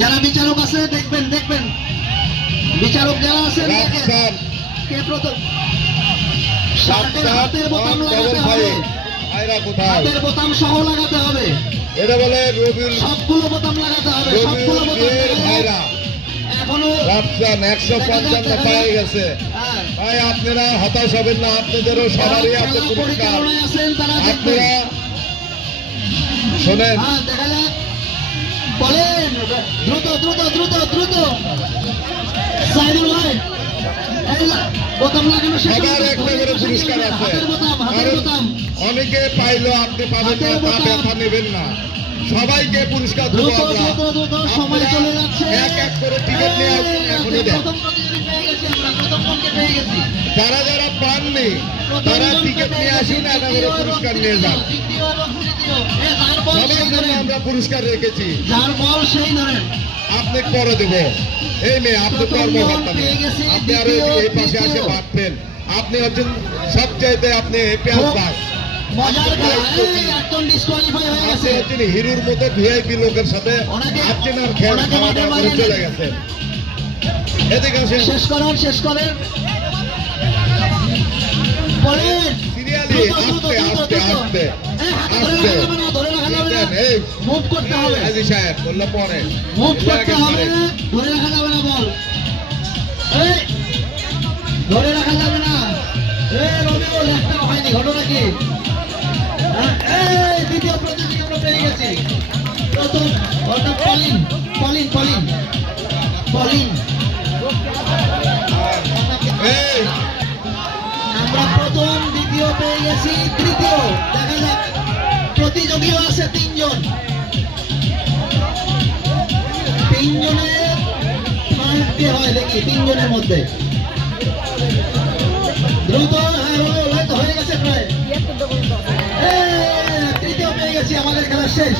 যারা বিচারক আছে দেখবেন দেখবেন, বিচারক যারা আছেন দেখেন কে প্রথম। হাতের বোতাম লাগাতে হবে, হাতের বোতাম সহ লাগাতে হবে, এটা বলে রবিউল, সবগুলো বোতাম লাগাতে হবে, সবগুলো বোতাম। ভাইরা এখনো রাফসান 150টা পেয়ে গেছে। ভাই আপনারা হতাশ হবেন না, আপনাদেরও সবারই আছে পুরস্কার। আপনারা শোনেন, দেখা যাক, বলেন দ্রুত দ্রুত দ্রুত দ্রুত সাইদুল ভাই, বোতাম লাগানো শেষ, সবার একটা করে পুরস্কার আছে। হাতের বোতাম, হাতের বোতাম। অনেকে পাইলো আপনি পাবেন না, তা ব্যথা নেবেন না, সবাইকে পুরস্কার দেবো দ্রুত আমরা। দ্রুত দ্রুত সময় চলে যাচ্ছে। এক এক করে টিকিট নিয়ে আসুন, এখনই দেন। প্রথম প্রতিযোগী পেয়ে গেছি আমরা, প্রথম জনকে পেয়ে গেছি। যারা যারা পাননি তারা টিকিট নিয়ে আসুন, একটা করে পুরস্কার নিয়ে যান। তৃতীয় এবং তৃতীয়, যার বল সবার সেই জন্য ধরেন, আমরা পুরস্কার রেখেছি, যার বল সেই ধরেন। আপনি পরে দেব। এই মেয়ে আপনি কর্মকর্তা না, আপনি আরো এই পাশে আসে ভাবতেন, আপনি হচ্ছেন সবচাইতে আপনি পেঁয়াজ বাস, মজার খেলা, এই একজন ডিসকোয়ালিফাই হয়ে আপনি গেছে। হচ্ছেন হিরোর মতো ভিআইপি লোকের সাথে আপনি আর খেলা খাওয়া দাওয়া করে চলে গেছেন। এদিকে আসেন, শেষ করেন, শেষ করেন, বলেন সিরিয়ালি আস্তে আস্তে আস্তে আস্তে এই মুভ করতে হবে, আজি সাহেব বললো পরে মুভ করতে হবে, ধরে রাখা যাবে না বল, এই ধরে রাখা যাবে না। এই রবিউল একটা হয়নি, ঘটনা কি? এই দ্বিতীয় প্রতিযোগী আমরা পেয়ে গেছি, প্রথম অর্থাৎ পলিন পলিন পলিন পলিন। এই আমরা প্রথম, দ্বিতীয় পেয়ে গেছি, তৃতীয়। দেখা যাক, প্রতিযোগীও আছে তিনজন, তিনজনের ফার্স্ট কে হয় দেখি, তিনজনের মধ্যে দ্রুত। হ্যাঁ হয়তো হয়ে গেছে প্রায়। তৃতীয় পেয়ে গেছি, আমাদের খেলা শেষ।